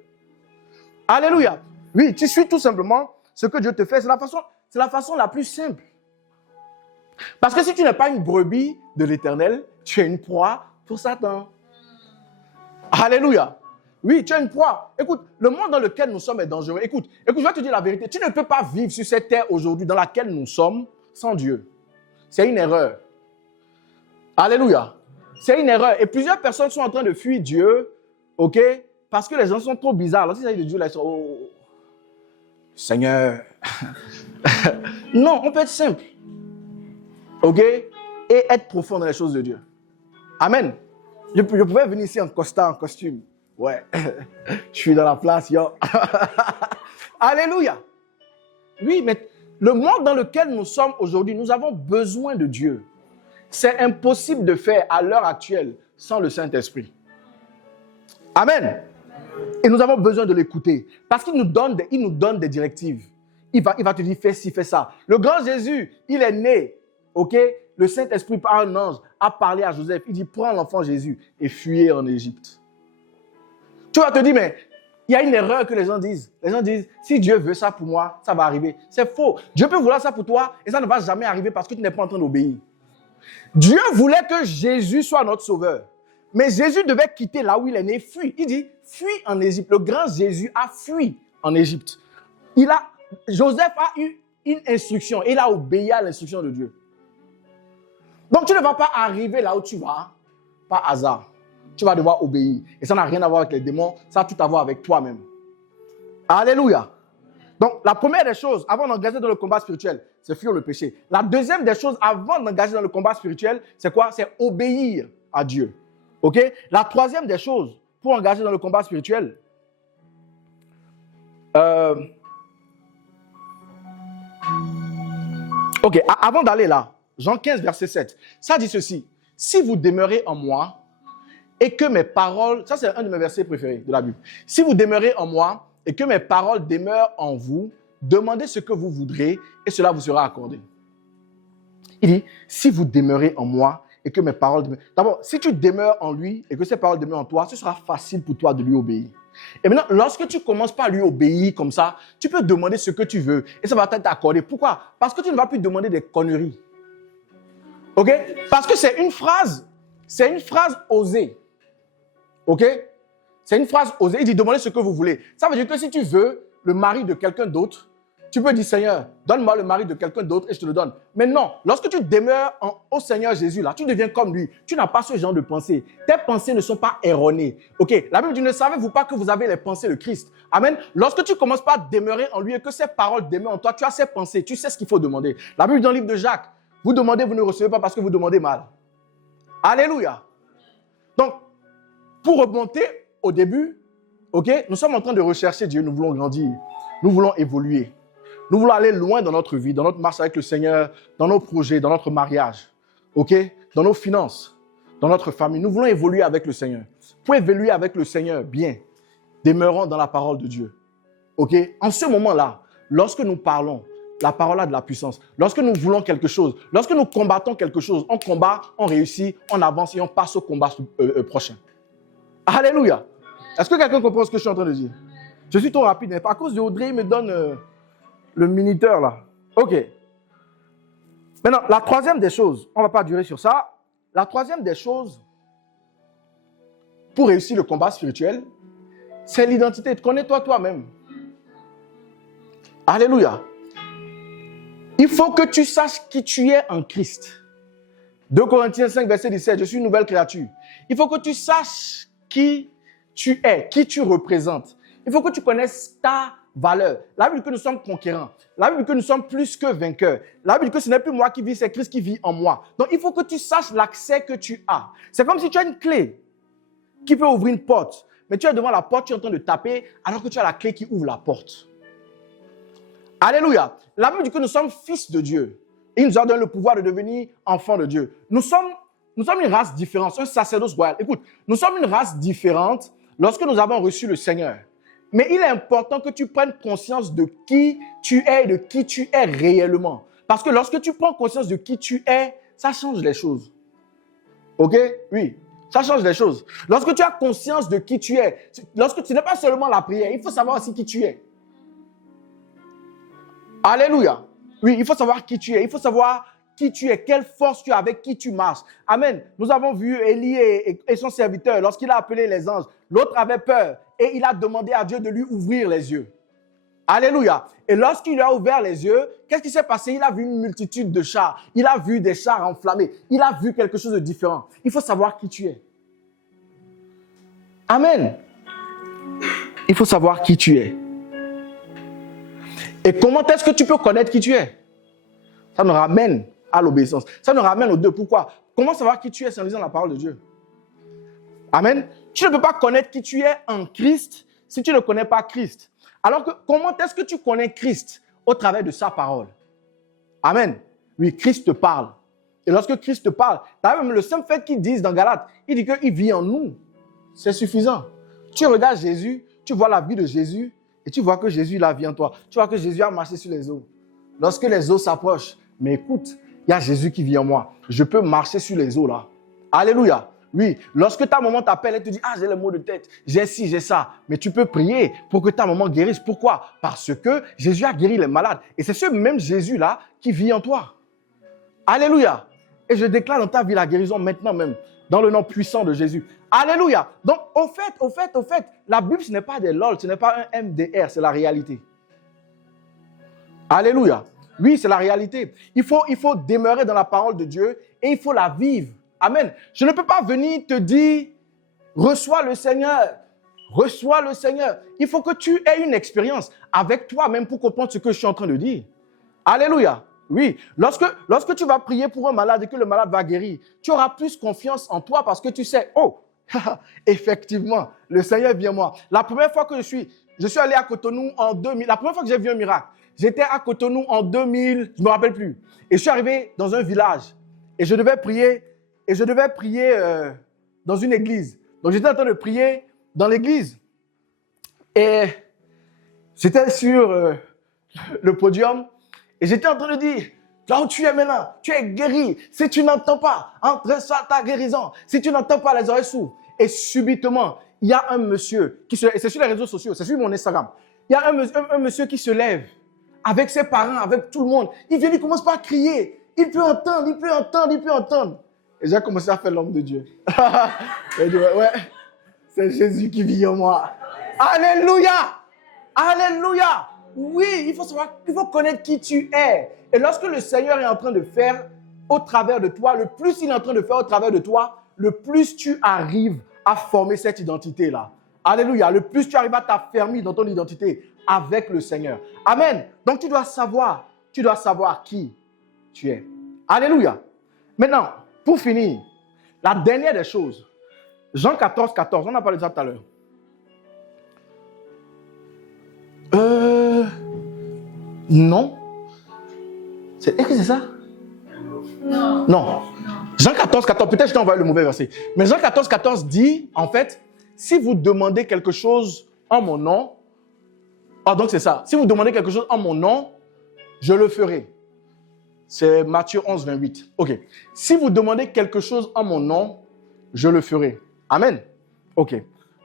Alléluia. Oui, tu suis tout simplement ce que Dieu te fait. C'est la façon la plus simple. Parce que si tu n'es pas une brebis de l'Éternel, tu es une proie pour Satan. Alléluia. Oui, tu es une proie. Écoute, le monde dans lequel nous sommes est dangereux. Écoute, je vais te dire la vérité. Tu ne peux pas vivre sur cette terre aujourd'hui dans laquelle nous sommes sans Dieu. C'est une erreur. Alléluia. C'est une erreur. Et plusieurs personnes sont en train de fuir Dieu, parce que les gens sont trop bizarres. Lorsqu'il s'agit de Dieu, là, ils sont, oh, Seigneur. Non, on peut être simple. Et être profond dans les choses de Dieu. Amen. Je pouvais venir ici en costard, en costume. Ouais. Je suis dans la place, yo. Alléluia. Oui, mais le monde dans lequel nous sommes aujourd'hui, nous avons besoin de Dieu. C'est impossible de faire à l'heure actuelle sans le Saint-Esprit. Amen. Et nous avons besoin de l'écouter. Parce qu'il nous donne des directives. Il va te dire, fais ci, fais ça. Le grand Jésus, il est né. Le Saint-Esprit, par un ange, a parlé à Joseph. Il dit, prends l'enfant Jésus et fuyez en Égypte. Tu vas te dire, mais il y a une erreur que les gens disent. Les gens disent, si Dieu veut ça pour moi, ça va arriver. C'est faux. Dieu peut vouloir ça pour toi et ça ne va jamais arriver parce que tu n'es pas en train d'obéir. Dieu voulait que Jésus soit notre sauveur. Mais Jésus devait quitter là où il est né, fuir. Il dit, fuis en Égypte. Le grand Jésus a fui en Égypte. Joseph a eu une instruction. Il a obéi à l'instruction de Dieu. Donc tu ne vas pas arriver là où tu vas par hasard. Tu vas devoir obéir. Et ça n'a rien à voir avec les démons, ça a tout à voir avec toi-même. Alléluia. Donc la première des choses, avant d'engager dans le combat spirituel, c'est fuir le péché. La deuxième des choses, avant d'engager dans le combat spirituel, c'est quoi? C'est obéir à Dieu. La troisième des choses, pour engager dans le combat spirituel, avant d'aller là, Jean 15, verset 7, ça dit ceci. Si vous demeurez en moi et que mes paroles, ça c'est un de mes versets préférés de la Bible. Si vous demeurez en moi et que mes paroles demeurent en vous, demandez ce que vous voudrez et cela vous sera accordé. Il dit, si vous demeurez en moi et que mes paroles demeurent... D'abord, si tu demeures en lui et que ses paroles demeurent en toi, ce sera facile pour toi de lui obéir. Et maintenant, lorsque tu commences pas à lui obéir comme ça, tu peux demander ce que tu veux et ça va t'être accordé. Pourquoi? Parce que tu ne vas plus demander des conneries. Parce que c'est une phrase osée. C'est une phrase osée. Il dit demandez ce que vous voulez. Ça veut dire que si tu veux le mari de quelqu'un d'autre, Tu peux dire, Seigneur, donne-moi le mari de quelqu'un d'autre et je te le donne. Mais non, lorsque tu demeures au Seigneur Jésus, là, tu deviens comme lui. Tu n'as pas ce genre de pensée. Tes pensées ne sont pas erronées. Ok, la Bible dit, ne savez-vous pas que vous avez les pensées de Christ? Amen. Lorsque tu commences pas à demeurer en lui et que ses paroles demeurent en toi, tu as ses pensées, tu sais ce qu'il faut demander. La Bible dit dans le livre de Jacques, vous demandez, vous ne recevez pas parce que vous demandez mal. Alléluia. Donc, pour remonter au début, ok, nous sommes en train de rechercher Dieu, nous voulons grandir, nous voulons évoluer. Nous voulons aller loin dans notre vie, dans notre marche avec le Seigneur, dans nos projets, dans notre mariage, ok, dans nos finances, dans notre famille. Nous voulons évoluer avec le Seigneur. Pour évoluer avec le Seigneur, bien, demeurons dans la parole de Dieu. Ok? En ce moment-là, lorsque nous parlons, la parole a de la puissance. Lorsque nous voulons quelque chose, lorsque nous combattons quelque chose, on combat, on réussit, on avance et on passe au combat prochain. Alléluia. Est-ce que quelqu'un comprend ce que je suis en train de dire? Je suis trop rapide, mais à cause de Audrey, il me donne le minuteur là. Ok. Maintenant, la troisième des choses, on ne va pas durer sur ça. La troisième des choses, pour réussir le combat spirituel, c'est l'identité. Connais-toi toi-même. Alléluia. Il faut que tu saches qui tu es en Christ. 2 Corinthiens 5, verset 17, je suis une nouvelle créature. Il faut que tu saches qui tu es, qui tu représentes. Il faut que tu connaisses ta valeur. La Bible dit que nous sommes conquérants. La Bible dit que nous sommes plus que vainqueurs. La Bible dit que ce n'est plus moi qui vis, c'est Christ qui vit en moi. Donc, il faut que tu saches l'accès que tu as. C'est comme si tu as une clé qui peut ouvrir une porte. Mais tu es devant la porte, tu es en train de taper, alors que tu as la clé qui ouvre la porte. Alléluia. La Bible dit que nous sommes fils de Dieu. Et il nous a donné le pouvoir de devenir enfants de Dieu. Nous sommes une race différente, un sacerdoce royal. Écoute, nous sommes une race différente lorsque nous avons reçu le Seigneur. Mais il est important que tu prennes conscience de qui tu es et de qui tu es réellement. Parce que lorsque tu prends conscience de qui tu es, ça change les choses. Ok? Oui, ça change les choses. Lorsque tu as conscience de qui tu es, lorsque ce n'est pas seulement la prière, il faut savoir aussi qui tu es. Alléluia. Oui, il faut savoir qui tu es. Il faut savoir qui tu es, quelle force tu as, avec qui tu marches. Amen. Nous avons vu Élie et son serviteur, lorsqu'il a appelé les anges, l'autre avait peur et il a demandé à Dieu de lui ouvrir les yeux. Alléluia. Et lorsqu'il lui a ouvert les yeux, qu'est-ce qui s'est passé? Il a vu une multitude de chars. Il a vu des chars enflammés. Il a vu quelque chose de différent. Il faut savoir qui tu es. Amen. Il faut savoir qui tu es. Et comment est-ce que tu peux connaître qui tu es? Ça nous ramène à l'obéissance. Ça nous ramène aux deux. Pourquoi? Comment savoir qui tu es? C'est en lisant la parole de Dieu. Amen. Tu ne peux pas connaître qui tu es en Christ si tu ne connais pas Christ. Alors que comment est-ce que tu connais Christ? Au travers de sa parole. Amen. Oui, Christ te parle. Et lorsque Christ te parle, même le simple fait qu'il dise dans Galates, il dit qu'il vit en nous. C'est suffisant. Tu regardes Jésus, tu vois la vie de Jésus, et tu vois que Jésus la vie en toi. Tu vois que Jésus a marché sur les eaux. Lorsque les eaux s'approchent, mais écoute, il y a Jésus qui vit en moi. Je peux marcher sur les eaux là. Alléluia. Oui, lorsque ta maman t'appelle et te dit « Ah, j'ai les maux de tête, j'ai ci, j'ai ça », mais tu peux prier pour que ta maman guérisse. Pourquoi? Parce que Jésus a guéri les malades. Et c'est ce même Jésus-là qui vit en toi. Alléluia. Et je déclare dans ta vie la guérison maintenant même, dans le nom puissant de Jésus. Alléluia. Donc, au fait, la Bible, ce n'est pas des LOL, ce n'est pas un MDR, c'est la réalité. Alléluia. Oui, c'est la réalité. Il faut demeurer dans la parole de Dieu et il faut la vivre. Amen. Je ne peux pas venir te dire, reçois le Seigneur. Reçois le Seigneur. Il faut que tu aies une expérience avec toi-même pour comprendre ce que je suis en train de dire. Alléluia. Oui. Lorsque tu vas prier pour un malade et que le malade va guérir, tu auras plus confiance en toi parce que tu sais, oh, effectivement, le Seigneur vient moi. La première fois que je suis allé à Cotonou en 2000, la première fois que j'ai vu un miracle, j'étais à Cotonou en 2000, je ne me rappelle plus. Et je suis arrivé dans un village et je devais prier dans une église. Donc j'étais en train de prier dans l'église et j'étais sur le podium et j'étais en train de dire, là où tu es maintenant, tu es guéri. Si tu n'entends pas, reçois ta guérison. Si tu n'entends pas, les oreilles s'ouvrent. Et subitement, il y a un monsieur et c'est sur les réseaux sociaux, c'est sur mon Instagram. Il y a un monsieur qui se lève avec ses parents, avec tout le monde. Il vient, il commence pas à crier. Il peut entendre. Et j'ai commencé à faire l'homme de Dieu. J'ai dit, ouais, c'est Jésus qui vit en moi. Alléluia! Alléluia! Oui, il faut connaître qui tu es. Et lorsque le Seigneur est en train de faire au travers de toi, le plus il est en train de faire au travers de toi, le plus tu arrives à former cette identité-là. Alléluia. Le plus tu arrives à t'affermir dans ton identité avec le Seigneur. Amen. Donc tu dois savoir qui tu es. Alléluia. Maintenant, pour finir, la dernière des choses, Jean 14, 14, on a parlé de ça tout à l'heure. Non. Est-ce que c'est ça? Non. Jean 14, 14, peut-être je t'ai envoyé le mauvais verset. Mais Jean 14, 14 dit, en fait, si vous demandez quelque chose en mon nom, donc c'est ça. Si vous demandez quelque chose en mon nom, je le ferai. C'est Matthieu 11, 28. Ok. Si vous demandez quelque chose en mon nom, je le ferai. Amen. Ok.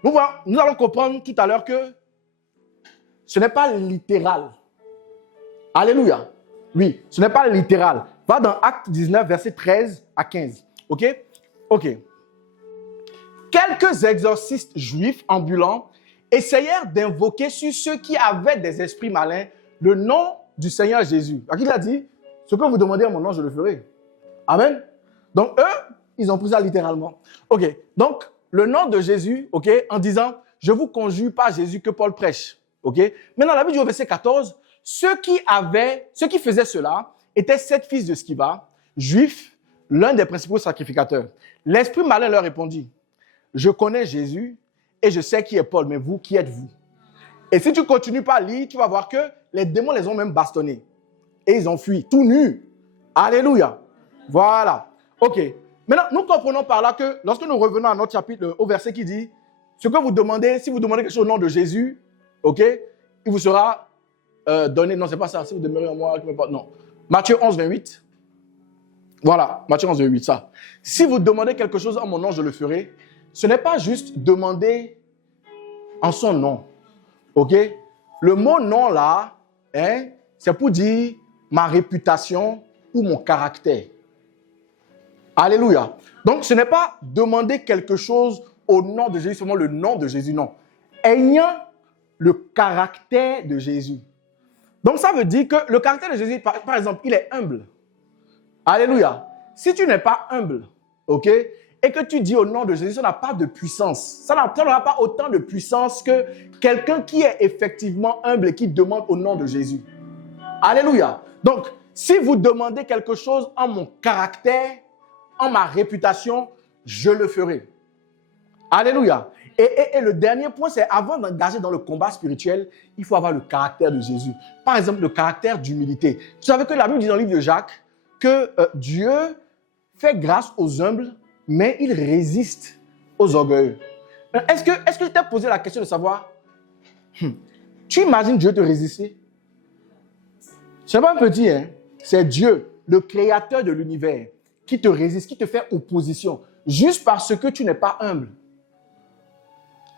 Nous allons comprendre tout à l'heure que ce n'est pas littéral. Alléluia. Oui, ce n'est pas littéral. Va dans Acte 19, verset 13 à 15. Ok? Ok. Quelques exorcistes juifs ambulants essayèrent d'invoquer sur ceux qui avaient des esprits malins le nom du Seigneur Jésus. À qui il a dit? Ce que vous demandez à mon nom, je le ferai. Amen. Donc, eux, ils ont pris ça littéralement. Ok. Donc, le nom de Jésus, ok, en disant, je vous conjure par Jésus que Paul prêche. Ok. Maintenant, la Bible dit au verset 14, ceux qui faisaient cela étaient 7 fils de Sceva, juifs, l'un des principaux sacrificateurs. L'esprit malin leur répondit, je connais Jésus et je sais qui est Paul, mais vous, qui êtes-vous? Et si tu continues par lire, tu vas voir que les démons les ont même bastonnés. Et ils ont fui, tout nus. Alléluia. Voilà. Ok. Maintenant, nous comprenons par là que lorsque nous revenons à notre chapitre, au verset qui dit, ce que vous demandez, si vous demandez quelque chose au nom de Jésus, ok, il vous sera donné. Non, c'est pas ça. Si vous demeurez en moi, non. Matthieu 11, 28. Voilà, Matthieu 11, 28, ça. Si vous demandez quelque chose en mon nom, je le ferai. Ce n'est pas juste demander en son nom. Ok? Le mot nom là, hein, c'est pour dire ma réputation ou mon caractère. Alléluia. Donc, ce n'est pas demander quelque chose au nom de Jésus, seulement le nom de Jésus, non. Ayant le caractère de Jésus. Donc, ça veut dire que le caractère de Jésus, par exemple, il est humble. Alléluia. Si tu n'es pas humble, ok, et que tu dis au nom de Jésus, ça n'a pas de puissance. Ça n'aura pas autant de puissance que quelqu'un qui est effectivement humble et qui demande au nom de Jésus. Alléluia. Donc, si vous demandez quelque chose en mon caractère, en ma réputation, je le ferai. Alléluia. Et le dernier point, c'est avant d'engager dans le combat spirituel, il faut avoir le caractère de Jésus. Par exemple, le caractère d'humilité. Vous savez que la Bible dit dans le livre de Jacques que Dieu fait grâce aux humbles, mais il résiste aux orgueilleux. Est-ce que tu t'es posé la question de savoir, tu imagines Dieu te résister? Ce n'est pas un petit, hein? C'est Dieu, le créateur de l'univers, qui te résiste, qui te fait opposition, juste parce que tu n'es pas humble.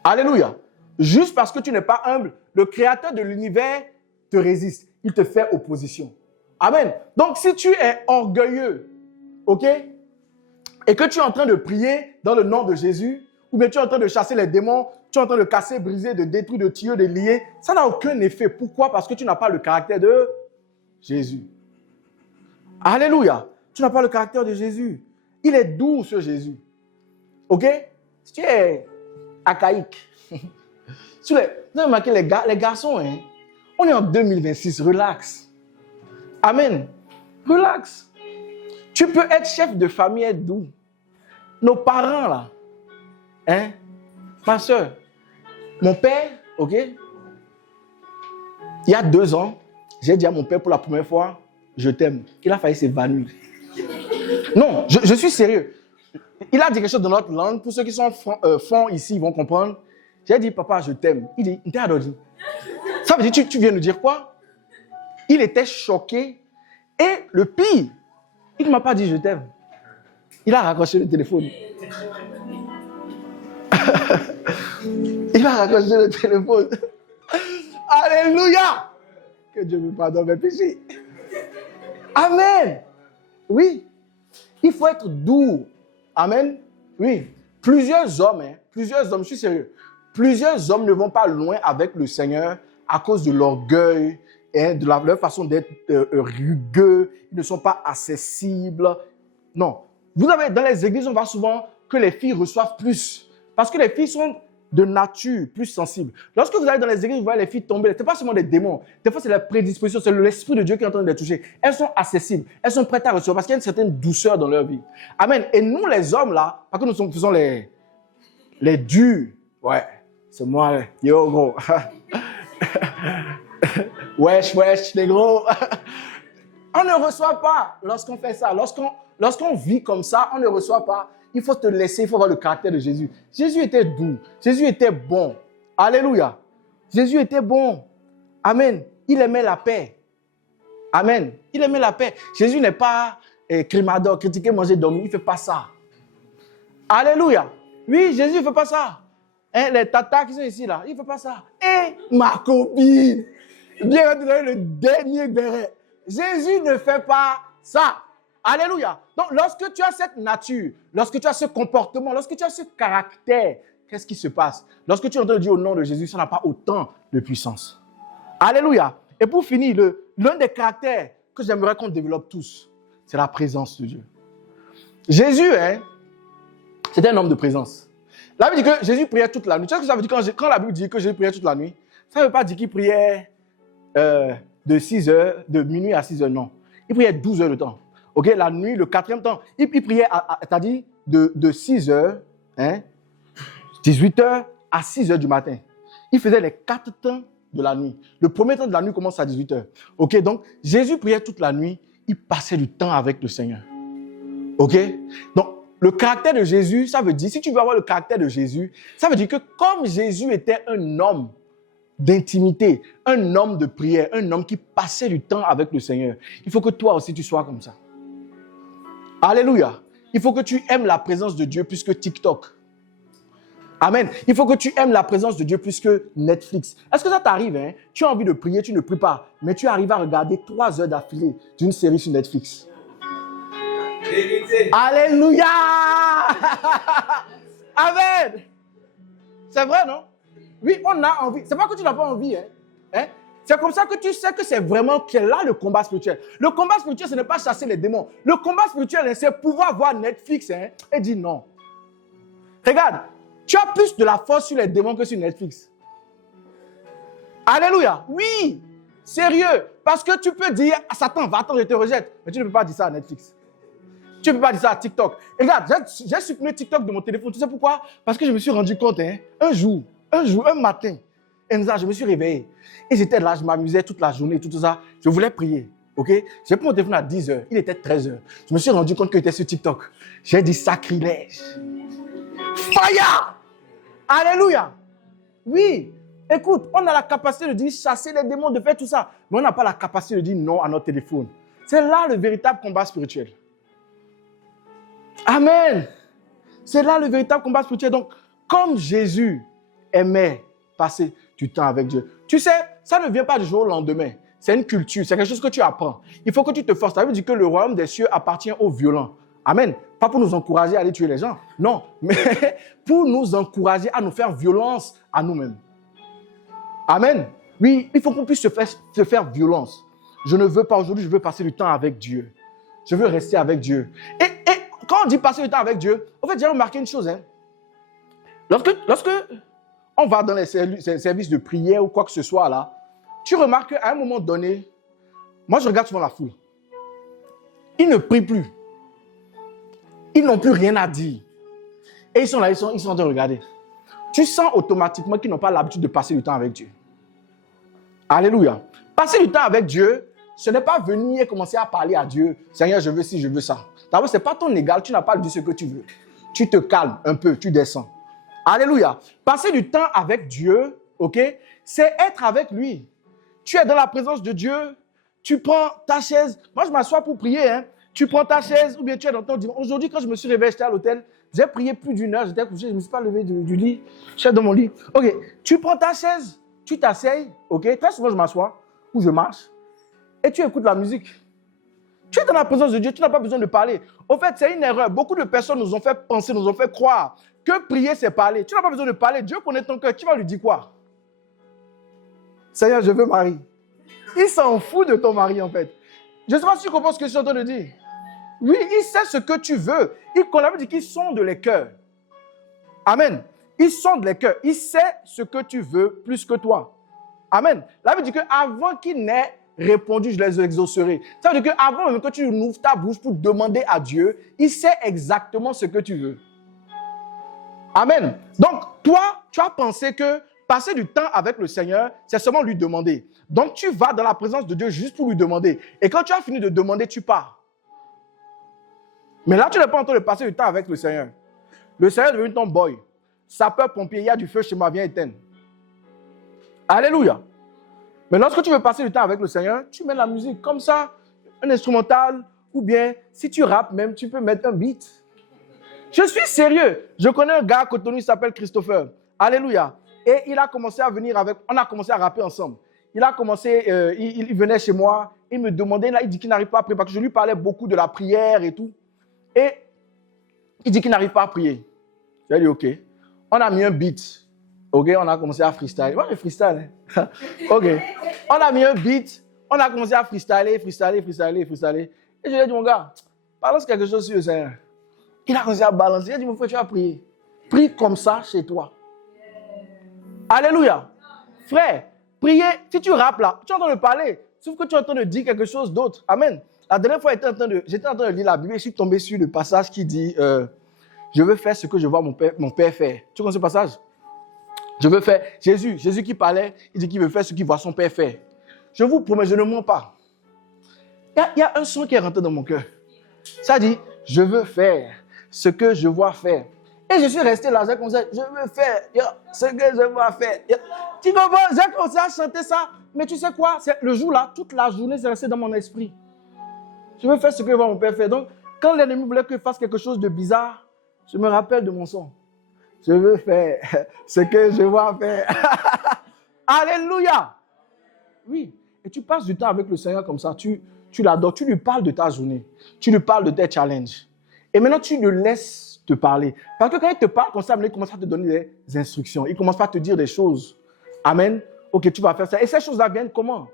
Alléluia. Juste parce que tu n'es pas humble, le créateur de l'univers te résiste. Il te fait opposition. Amen. Donc, si tu es orgueilleux, ok, et que tu es en train de prier dans le nom de Jésus, ou bien tu es en train de chasser les démons, tu es en train de casser, briser, de détruire, de tirer, de lier, ça n'a aucun effet. Pourquoi? Parce que tu n'as pas le caractère de Jésus. Alléluia. Tu n'as pas le caractère de Jésus. Il est doux, ce Jésus. Ok? Si tu es archaïque, vous avez remarqué les garçons, hein? On est en 2026, relax. Amen. Relax. Tu peux être chef de famille, être doux. Nos parents, là, hein? Ma soeur, mon père, ok? Il y a 2 ans, j'ai dit à mon père pour la première fois, je t'aime. Il a failli s'évanouir. Non, je suis sérieux. Il a dit quelque chose dans notre langue. Pour ceux qui sont fonds ici, ils vont comprendre. J'ai dit, papa, je t'aime. Il dit, t'es adoré. Ça veut dire, tu viens nous dire quoi? Il était choqué. Et le pire, il ne m'a pas dit je t'aime. Il a raccroché le téléphone. Il a raccroché le téléphone. Alléluia! Que Dieu me pardonne mes péchés. Amen. Oui. Il faut être doux. Amen. Oui. Plusieurs hommes, je suis sérieux. Plusieurs hommes ne vont pas loin avec le Seigneur à cause de l'orgueil, de leur façon d'être rugueux, ils ne sont pas accessibles. Non. Vous avez, dans les églises, on voit souvent que les filles reçoivent plus. Parce que les filles sont de nature plus sensibles. Lorsque vous allez dans les églises, vous voyez les filles tomber. Ce n'est pas seulement des démons. Des fois, c'est la prédisposition, c'est l'Esprit de Dieu qui est en train de les toucher. Elles sont accessibles. Elles sont prêtes à recevoir parce qu'il y a une certaine douceur dans leur vie. Amen. Et nous, les hommes, là, parce que nous faisons les durs. Ouais, c'est moi. Yo, gros. Wesh, les gros. On ne reçoit pas lorsqu'on fait ça. Lorsqu'on vit comme ça, on ne reçoit pas. Il faut te laisser, il faut voir le caractère de Jésus. Jésus était doux. Jésus était bon. Alléluia. Jésus était bon. Amen. Il aimait la paix. Amen. Il aimait la paix. Jésus n'est pas crimador, critiquer, manger, dormir. Il ne fait pas ça. Alléluia. Oui, Jésus ne fait pas ça. Hein, les tatas qui sont ici, là, il ne fait pas ça. Et ma copine, bien le dernier béret. Jésus ne fait pas ça. Alléluia. Donc, lorsque tu as cette nature, lorsque tu as ce comportement, lorsque tu as ce caractère, qu'est-ce qui se passe? Lorsque tu entends dire au nom de Jésus, ça n'a pas autant de puissance. Alléluia. Et pour finir, l'un des caractères que j'aimerais qu'on développe tous, c'est la présence de Dieu. Jésus, c'était un homme de présence. La Bible dit que Jésus priait toute la nuit. Tu sais ce que ça veut dire quand la Bible dit que Jésus priait toute la nuit? Ça ne veut pas dire qu'il priait de minuit à 6 heures, non. Il priait 12 heures de temps. Ok, la nuit, le 4e temps, il priait, t'as dit, de 6 heures, 18 heures à 6 heures du matin. Il faisait les 4 temps de la nuit. Le premier temps de la nuit commence à 18 heures. Ok, donc Jésus priait toute la nuit, il passait du temps avec le Seigneur. Ok, donc le caractère de Jésus, ça veut dire, si tu veux avoir le caractère de Jésus, ça veut dire que comme Jésus était un homme d'intimité, un homme de prière, un homme qui passait du temps avec le Seigneur, il faut que toi aussi tu sois comme ça. Alléluia. Il faut que tu aimes la présence de Dieu plus que TikTok. Amen. Il faut que tu aimes la présence de Dieu plus que Netflix. Est-ce que ça t'arrive, hein? Tu as envie de prier, tu ne pries pas, mais tu arrives à regarder 3 heures d'affilée d'une série sur Netflix. Vérité. Alléluia. Amen. C'est vrai, non? Oui, on a envie. C'est pas que tu n'as pas envie, hein? C'est comme ça que tu sais que c'est vraiment là le combat spirituel. Le combat spirituel, ce n'est pas chasser les démons. Le combat spirituel, c'est pouvoir voir Netflix et dire non. Regarde, tu as plus de la force sur les démons que sur Netflix. Alléluia. Oui, sérieux. Parce que tu peux dire à Satan, va-t'en, je te rejette. Mais tu ne peux pas dire ça à Netflix. Tu ne peux pas dire ça à TikTok. Et regarde, j'ai supprimé TikTok de mon téléphone. Tu sais pourquoi? Parce que je me suis rendu compte, un jour, un matin, je me suis réveillé. Et j'étais là, je m'amusais toute la journée, tout ça. Je voulais prier, ok? J'ai pris mon téléphone à 10 heures. Il était 13 heures. Je me suis rendu compte qu'il était sur TikTok. J'ai dit sacrilège. Fire! Alléluia! Oui, écoute, on a la capacité de dire chasser les démons, de faire tout ça. Mais on n'a pas la capacité de dire non à notre téléphone. C'est là le véritable combat spirituel. Amen! C'est là le véritable combat spirituel. Donc, comme Jésus aimait passer du temps avec Dieu. Tu sais, ça ne vient pas du jour au lendemain. C'est une culture, c'est quelque chose que tu apprends. Il faut que tu te forces. Ça veut dire que le royaume des cieux appartient aux violents. Amen. Pas pour nous encourager à aller tuer les gens. Non, mais pour nous encourager à nous faire violence à nous-mêmes. Amen. Oui, il faut qu'on puisse se faire violence. Je ne veux pas aujourd'hui, je veux passer du temps avec Dieu. Je veux rester avec Dieu. Et quand on dit passer du temps avec Dieu, en fait, j'ai remarqué une chose. Lorsque on va dans les services de prière ou quoi que ce soit là, tu remarques qu'à un moment donné, moi je regarde souvent la foule. Ils ne prient plus. Ils n'ont plus rien à dire. Et ils sont là, ils sont en train de regarder. Tu sens automatiquement qu'ils n'ont pas l'habitude de passer du temps avec Dieu. Alléluia. Passer du temps avec Dieu, ce n'est pas venir et commencer à parler à Dieu. Seigneur, je veux ci, je veux ça. D'abord, ce n'est pas ton égal, tu n'as pas dit ce que tu veux. Tu te calmes un peu, tu descends. Alléluia. Passer du temps avec Dieu, ok, c'est être avec lui. Tu es dans la présence de Dieu, tu prends ta chaise. Moi, je m'assois pour prier. Tu prends ta chaise ou bien tu es dans ton dimanche. Aujourd'hui, quand je me suis réveillé, j'étais à l'hôtel. J'ai prié plus d'1 heure, j'étais couché, je ne me suis pas levé du lit. Je suis dans mon lit. Ok, tu prends ta chaise, tu t'asseyes. Ok, très souvent, je m'assois ou je marche et tu écoutes la musique. Tu es dans la présence de Dieu, tu n'as pas besoin de parler. Au fait, c'est une erreur. Beaucoup de personnes nous ont fait penser, nous ont fait croire que prier, c'est parler. Tu n'as pas besoin de parler. Dieu connaît ton cœur. Tu vas lui dire quoi? Seigneur, je veux Marie. Il s'en fout de ton mari, en fait. Je ne sais pas si tu comprends ce que je suis en train de dire. Oui, il sait ce que tu veux. Qu'on avait dit qu'il sonde les cœurs. Amen. Il sonde les cœurs. Il sait ce que tu veux plus que toi. Amen. La Bible dit qu'avant qu'il n'ait répondu, je les exaucerai. Ça veut dire qu'avant même que tu ouvres ta bouche pour demander à Dieu, il sait exactement ce que tu veux. Amen. Donc, toi, tu as pensé que passer du temps avec le Seigneur, c'est seulement lui demander. Donc, tu vas dans la présence de Dieu juste pour lui demander. Et quand tu as fini de demander, tu pars. Mais là, tu n'es pas en train de passer du temps avec le Seigneur. Le Seigneur est devenu ton boy. Sapeur-pompier, il y a du feu chez moi, viens éteindre. Alléluia. Mais lorsque tu veux passer du temps avec le Seigneur, tu mets la musique comme ça, un instrumental, ou bien, si tu rappes même, tu peux mettre un beat. Je suis sérieux. Je connais un gars à Cotonou, il s'appelle Christopher. Alléluia. Et il a commencé à venir avec, on a commencé à rapper ensemble. Il a commencé, il venait chez moi, il me demandait, là, il dit qu'il n'arrive pas à prier, parce que je lui parlais beaucoup de la prière et tout. Et il dit qu'il n'arrive pas à prier. J'ai dit, OK. On a mis un beat. OK, on a commencé à freestyle. Ouais, freestyle. Hein? OK. On a mis un beat, on a commencé à freestyler. Et je lui ai dit, mon gars, balance quelque chose sur le Seigneur. Il a commencé à balancer. Il a dit, mon frère, tu vas prier. Prie comme ça chez toi. Alléluia. Frère, prier, si tu rappes là, tu es en train de parler, sauf que tu es en train de dire quelque chose d'autre. Amen. La dernière fois, j'étais en train de lire la Bible et je suis tombé sur le passage qui dit je veux faire ce que je vois mon père faire. Tu connais ce passage? Je veux faire. Jésus qui parlait, il dit qu'il veut faire ce qu'il voit son père faire. Je vous promets, je ne mens pas. Il y a un son qui est rentré dans mon cœur. Ça dit, je veux faire ce que je vois faire. Et je suis resté là, j'ai commencé, je veux faire ce que je vois faire. Tu comprends? J'ai commencé à chanter ça. Mais tu sais quoi? Le jour là, toute la journée, c'est resté dans mon esprit. Je veux faire ce que mon père fait. Donc, quand l'ennemi voulait que je fasse quelque chose de bizarre, je me rappelle de mon son. Je veux faire ce que je vois faire. Alléluia. Oui. Et tu passes du temps avec le Seigneur comme ça. Tu l'adores. Tu lui parles de ta journée. Tu lui parles de tes challenges. Et maintenant, tu le laisses te parler. Parce que quand il te parle comme ça, il commence à te donner des instructions. Il commence pas à te dire des choses. Amen. Ok, tu vas faire ça. Et ces choses-là viennent comment?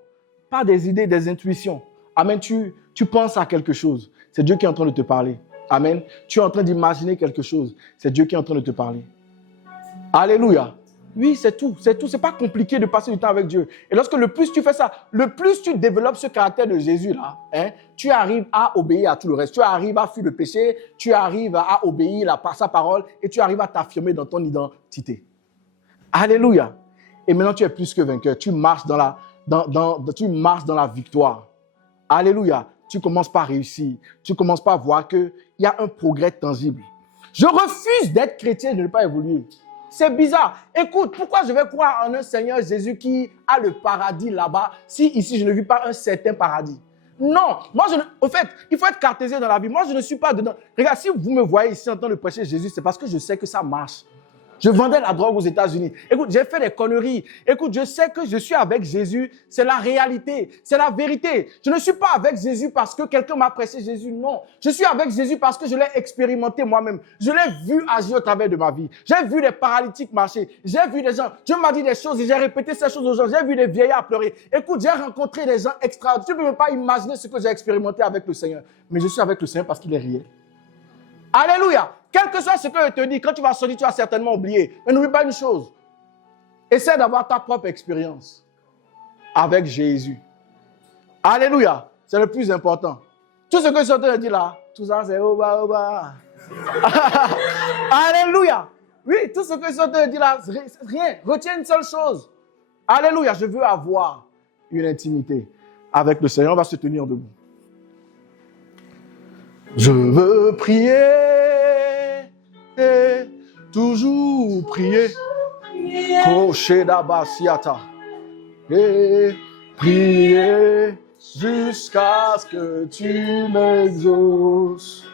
Par des idées, des intuitions. Amen. Tu penses à quelque chose. C'est Dieu qui est en train de te parler. Amen. Tu es en train d'imaginer quelque chose. C'est Dieu qui est en train de te parler. Alléluia. Oui, c'est tout. C'est tout. C'est pas compliqué de passer du temps avec Dieu. Et lorsque le plus tu fais ça, le plus tu développes ce caractère de Jésus là, hein, tu arrives à obéir à tout le reste. Tu arrives à fuir le péché. Tu arrives à obéir à sa parole et tu arrives à t'affirmer dans ton identité. Alléluia. Et maintenant tu es plus que vainqueur. Tu marches dans la victoire. Alléluia. Tu commences par réussir. Tu commences par voir qu'il y a un progrès tangible. Je refuse d'être chrétien et de ne pas évoluer. C'est bizarre. Écoute, pourquoi je vais croire en un Seigneur Jésus qui a le paradis là-bas si ici je ne vis pas un certain paradis? Non. Moi, au fait, il faut être cartésien dans la vie. Moi, je ne suis pas dedans. Regarde, si vous me voyez ici en train de prêcher Jésus, c'est parce que je sais que ça marche. Je vendais la drogue aux États-Unis. Écoute, j'ai fait des conneries. Écoute, je sais que je suis avec Jésus. C'est la réalité. C'est la vérité. Je ne suis pas avec Jésus parce que quelqu'un m'a prêché Jésus. Non. Je suis avec Jésus parce que je l'ai expérimenté moi-même. Je l'ai vu agir au travers de ma vie. J'ai vu des paralytiques marcher. J'ai vu des gens. Dieu m'a dit des choses et j'ai répété ces choses aux gens. J'ai vu des vieillards pleurer. Écoute, j'ai rencontré des gens extraordinaires. Tu ne peux même pas imaginer ce que j'ai expérimenté avec le Seigneur. Mais je suis avec le Seigneur parce qu'il est réel. Alléluia. Quel que soit ce que je te dis, quand tu vas sortir, tu vas certainement oublier. Mais n'oublie pas une chose. Essaie d'avoir ta propre expérience avec Jésus. Alléluia. C'est le plus important. Tout ce que je suis en train de dire là, tout ça c'est oba. Alléluia. Oui, tout ce que je suis en train de dire là, c'est rien. Retiens une seule chose. Alléluia. Je veux avoir une intimité avec le Seigneur. On va se tenir debout. Je veux prier et toujours prier. Et prier jusqu'à ce que tu m'exauces.